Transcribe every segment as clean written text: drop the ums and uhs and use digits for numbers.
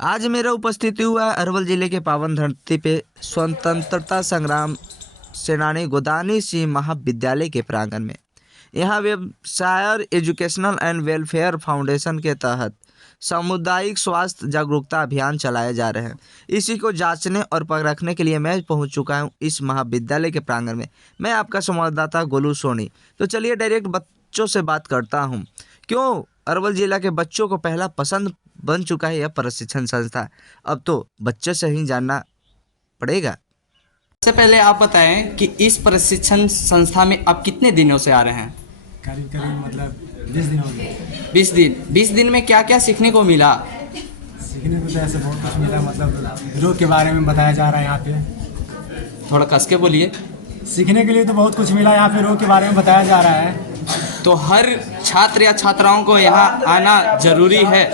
आज मेरा उपस्थिति हुआ अरवल जिले के पावन धरती पे स्वतंत्रता संग्राम सेनानी गोदानी सिंह महाविद्यालय के प्रांगण में। यहाँ व्यवसाय एजुकेशनल एंड वेलफेयर फाउंडेशन के तहत सामुदायिक स्वास्थ्य जागरूकता अभियान चलाए जा रहे हैं। इसी को जांचने और परखने के लिए मैं पहुंच चुका हूं इस महाविद्यालय के प्रांगण में। मैं आपका संवाददाता गोलू सोनी। तो चलिए डायरेक्ट बच्चों से बात करता हूं। क्यों अरवल जिला के बच्चों को पहला पसंद बन चुका है यह प्रशिक्षण संस्था। अब तो बच्चे से ही जानना पड़ेगा। सबसे पहले आप बताएं कि इस प्रशिक्षण संस्था में आप कितने दिनों से आ रहे हैं? करीब मतलब 20 दिन हो गए। 20 दिन में क्या क्या सीखने को मिला? सीखने को तो ऐसे बहुत कुछ मिला, मतलब रोग के बारे में बताया जा रहा है यहाँ पे। थोड़ा कस के बोलिए। सीखने के लिए तो बहुत कुछ मिला, यहाँ पे रोग के बारे में बताया जा रहा है। तो हर छात्र या छात्राओं को यहाँ आना जरूरी है,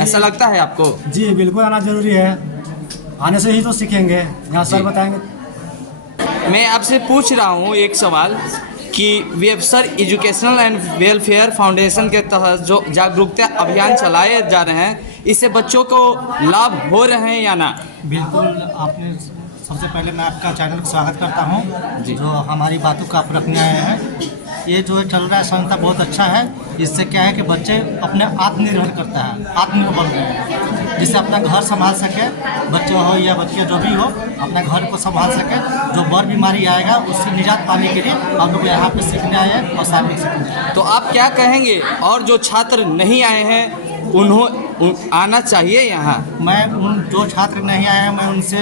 ऐसा लगता है आपको? जी बिल्कुल आना जरूरी है, आने से ही तो सीखेंगे, यहाँ सर बताएंगे। मैं आपसे पूछ रहा हूँ एक सवाल कि वेबसर एजुकेशनल एंड वेलफेयर फाउंडेशन के तहत जो जागरूकता अभियान चलाए जा रहे हैं, इससे बच्चों को लाभ हो रहे हैं या ना? बिल्कुल। आपने सबसे पहले मैं आपका चैनल का स्वागत करता हूं, जो हमारी बातों को आप रखने आए हैं। ये जो चल रहा है संस्था बहुत अच्छा है। इससे क्या है कि बच्चे अपने आत्मनिर्भर करता है, आत्मनिर्भर बन रहे हैं, जिससे अपना घर संभाल सके, बच्चे हो या बच्चे जो भी हो अपना घर को संभाल सके। जो बड़ बीमारी आएगा उससे निजात पाने के लिए हम लोग यहाँ पे सीखने आए हैं और शामिल सीखने। तो आप क्या कहेंगे और जो छात्र नहीं आए हैं आना चाहिए यहाँ? मैं उन जो छात्र नहीं आए हैं मैं उनसे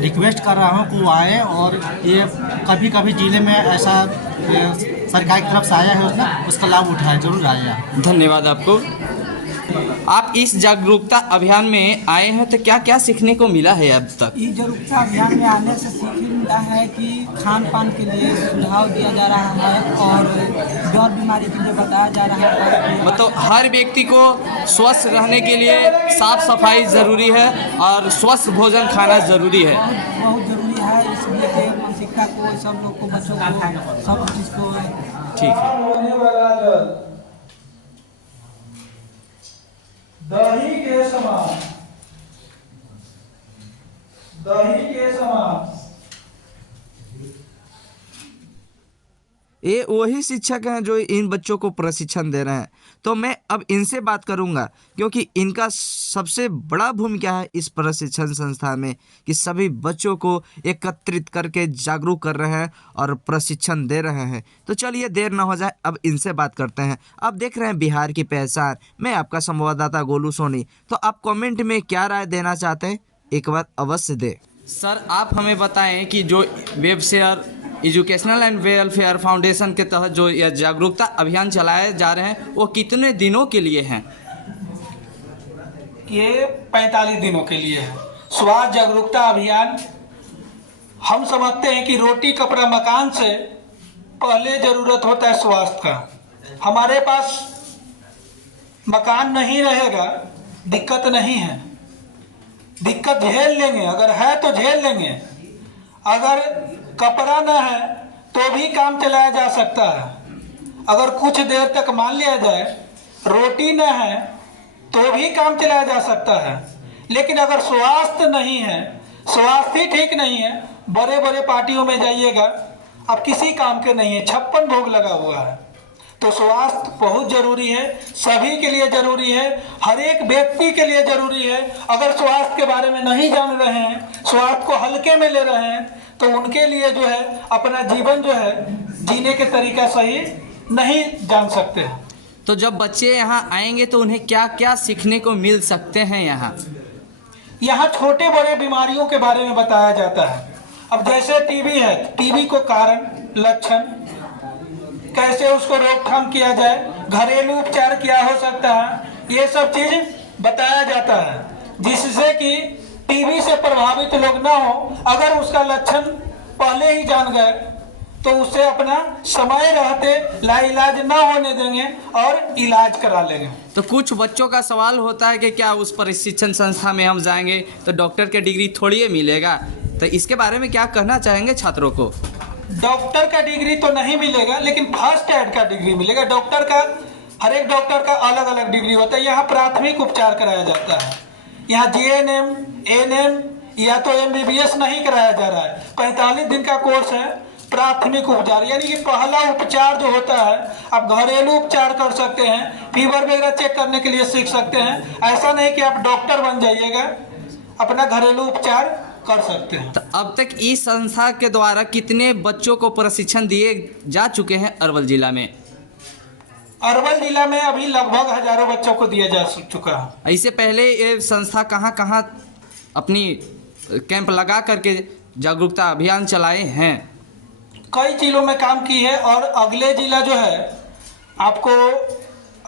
रिक्वेस्ट कर रहा हूँ कि वो आए, और ये कभी कभी जिले में ऐसा सरकार की तरफ से आया है उसका लाभ उठाए, जरूर आए। धन्यवाद आपको। आप इस जागरूकता अभियान में आए हैं तो क्या क्या सीखने को मिला है अब तक? इस जागरूकता अभियान में आने से सीखने मिला है कि खान पान के लिए सुझाव दिया जा रहा है और जौन बीमारी के लिए बताया जा रहा है। मतलब हर व्यक्ति को स्वस्थ रहने के लिए साफ सफाई ज़रूरी है और स्वस्थ भोजन खाना ज़रूरी है। बहुत ज़रूरी है, इसलिए मानसिकता को सब लोग को, बच्चों को, सब चीज़ को। ठीक है। दही के समान, दही के समान। ये वही शिक्षक हैं जो इन बच्चों को प्रशिक्षण दे रहे हैं। तो मैं अब इनसे बात करूंगा क्योंकि इनका सबसे बड़ा भूमिका है इस प्रशिक्षण संस्था में कि सभी बच्चों को एकत्रित करके जागरूक कर रहे हैं और प्रशिक्षण दे रहे हैं। तो चलिए देर ना हो जाए, अब इनसे बात करते हैं। अब देख रहे हैं बिहार की पहचान, मैं आपका संवाददाता गोलू सोनी। तो आप कमेंट में क्या राय देना चाहते हैं एक बार अवश्य दें। सर आप हमें बताएं कि जो वेबसेयर एजुकेशनल एंड वेलफेयर फाउंडेशन के तहत जो यह जागरूकता अभियान चलाए जा रहे हैं वो कितने दिनों के लिए हैं? ये 45 दिनों के लिए है। स्वास्थ्य जागरूकता अभियान हम समझते हैं कि रोटी कपड़ा मकान से पहले जरूरत होता है स्वास्थ्य का। हमारे पास मकान नहीं रहेगा, दिक्कत नहीं है, दिक्कत झेल लेंगे, अगर है तो झेल लेंगे। अगर कपड़ा न है तो भी काम चलाया जा सकता है। अगर कुछ देर तक मान लिया जाए रोटी न है तो भी काम चलाया जा सकता है। लेकिन अगर स्वास्थ्य नहीं है, स्वास्थ्य ही ठीक नहीं है, बड़े बड़े पार्टियों में जाइएगा अब किसी काम के नहीं है, 56 भोग लगा हुआ है। तो स्वास्थ्य बहुत जरूरी है, सभी के लिए जरूरी है, हर एक व्यक्ति के लिए जरूरी है। अगर स्वास्थ्य के बारे में नहीं जान रहे हैं, स्वास्थ्य को हल्के में ले रहे हैं, तो उनके लिए जो है अपना जीवन जो है जीने के तरीका सही नहीं जान सकते हैं। तो जब बच्चे यहाँ आएंगे तो उन्हें क्या क्या सीखने को मिल सकते हैं यहाँ? यहाँ छोटे बड़े बीमारियों के बारे में बताया जाता है। अब जैसे टीबी है, टीबी को कारण, लक्षण, कैसे उसको रोकथाम किया जाए, घरेलू उपचार क्या हो सकता है, ये सब चीज बताया जाता है, जिससे कि टीबी से प्रभावित लोग ना हो। अगर उसका लक्षण पहले ही जान गए तो उससे अपना समय रहते लाइलाज ना होने देंगे और इलाज करा लेंगे। तो कुछ बच्चों का सवाल होता है कि क्या उस प्रशिक्षण संस्था में हम जाएंगे तो डॉक्टर के डिग्री थोड़ी मिलेगा, तो इसके बारे में क्या कहना चाहेंगे छात्रों को? डॉक्टर का डिग्री तो नहीं मिलेगा, लेकिन फर्स्ट एड का डिग्री मिलेगा। डॉक्टर का, हर एक डॉक्टर का अलग अलग डिग्री होता है। यहाँ प्राथमिक उपचार कराया जाता है, यहाँ JNM, ANM या तो MBBS नहीं कराया जा रहा है। 45 दिन का कोर्स है प्राथमिक उपचार, यानी कि पहला उपचार जो होता है आप घरेलू उपचार कर सकते हैं, फीवर वगैरह चेक करने के लिए सीख सकते हैं। ऐसा नहीं कि आप डॉक्टर बन जाइएगा, अपना घरेलू उपचार कर सकते हैं। तो अब तक इस संस्था के द्वारा कितने बच्चों को प्रशिक्षण दिए जा चुके हैं अरवल जिला में? अरवल जिला में अभी लगभग हजारों बच्चों को दिया जा चुका है। इससे पहले ये संस्था कहाँ कहाँ अपनी कैंप लगा करके जागरूकता अभियान चलाए हैं? कई जिलों में काम की है और अगले जिला जो है आपको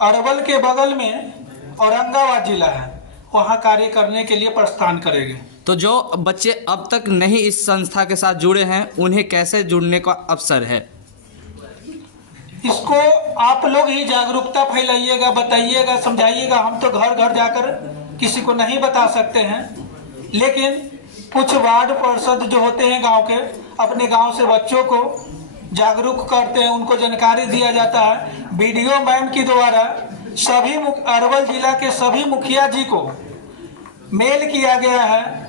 अरवल के बगल में औरंगाबाद जिला है, वहाँ कार्य करने के लिए प्रस्थान करेंगे। तो जो बच्चे अब तक नहीं इस संस्था के साथ जुड़े हैं उन्हें कैसे जुड़ने का अवसर है? इसको आप लोग ही जागरूकता फैलाइएगा, बताइएगा, समझाइएगा। हम तो घर घर जाकर किसी को नहीं बता सकते हैं, लेकिन कुछ वार्ड पार्षद जो होते हैं गांव के, अपने गांव से बच्चों को जागरूक करते हैं, उनको जानकारी दिया जाता है। BDO मैम के द्वारा सभी अरवल जिला के सभी मुखिया जी को मेल किया गया है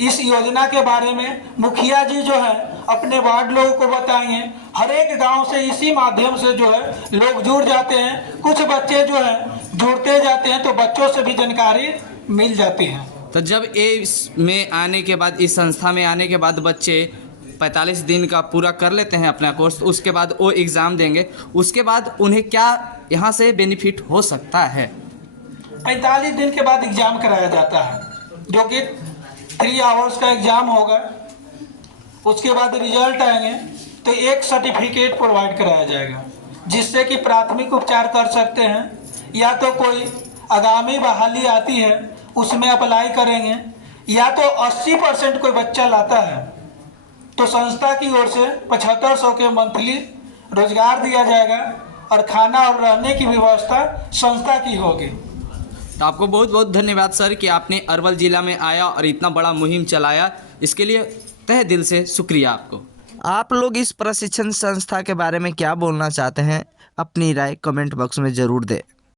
इस योजना के बारे में। मुखिया जी जो है अपने वार्ड लोगों को बताएंगे। हर एक गांव से इसी माध्यम से जो है लोग जुड़ जाते हैं। कुछ बच्चे जो है जुड़ते जाते हैं तो बच्चों से भी जानकारी मिल जाती है। तो जब इसमें आने के बाद, इस संस्था में आने के बाद बच्चे 45 दिन का पूरा कर लेते हैं अपना कोर्स, उसके बाद वो एग्ज़ाम देंगे, उसके बाद उन्हें क्या यहाँ से बेनिफिट हो सकता है? 45 दिन के बाद एग्ज़ाम कराया जाता है, जो कि 3 आवर्स का एग्ज़ाम होगा। उसके बाद रिजल्ट आएंगे तो एक सर्टिफिकेट प्रोवाइड कराया जाएगा, जिससे कि प्राथमिक उपचार कर सकते हैं। या तो कोई आगामी बहाली आती है उसमें अप्लाई करेंगे, या तो 80% कोई बच्चा लाता है तो संस्था की ओर से 7500 के मंथली रोजगार दिया जाएगा और खाना और रहने की व्यवस्था संस्था की होगी। तो आपको बहुत बहुत धन्यवाद सर कि आपने अरवल ज़िला में आया और इतना बड़ा मुहिम चलाया, इसके लिए तहे दिल से शुक्रिया आपको। आप लोग इस प्रशिक्षण संस्था के बारे में क्या बोलना चाहते हैं? अपनी राय कमेंट बॉक्स में ज़रूर दें।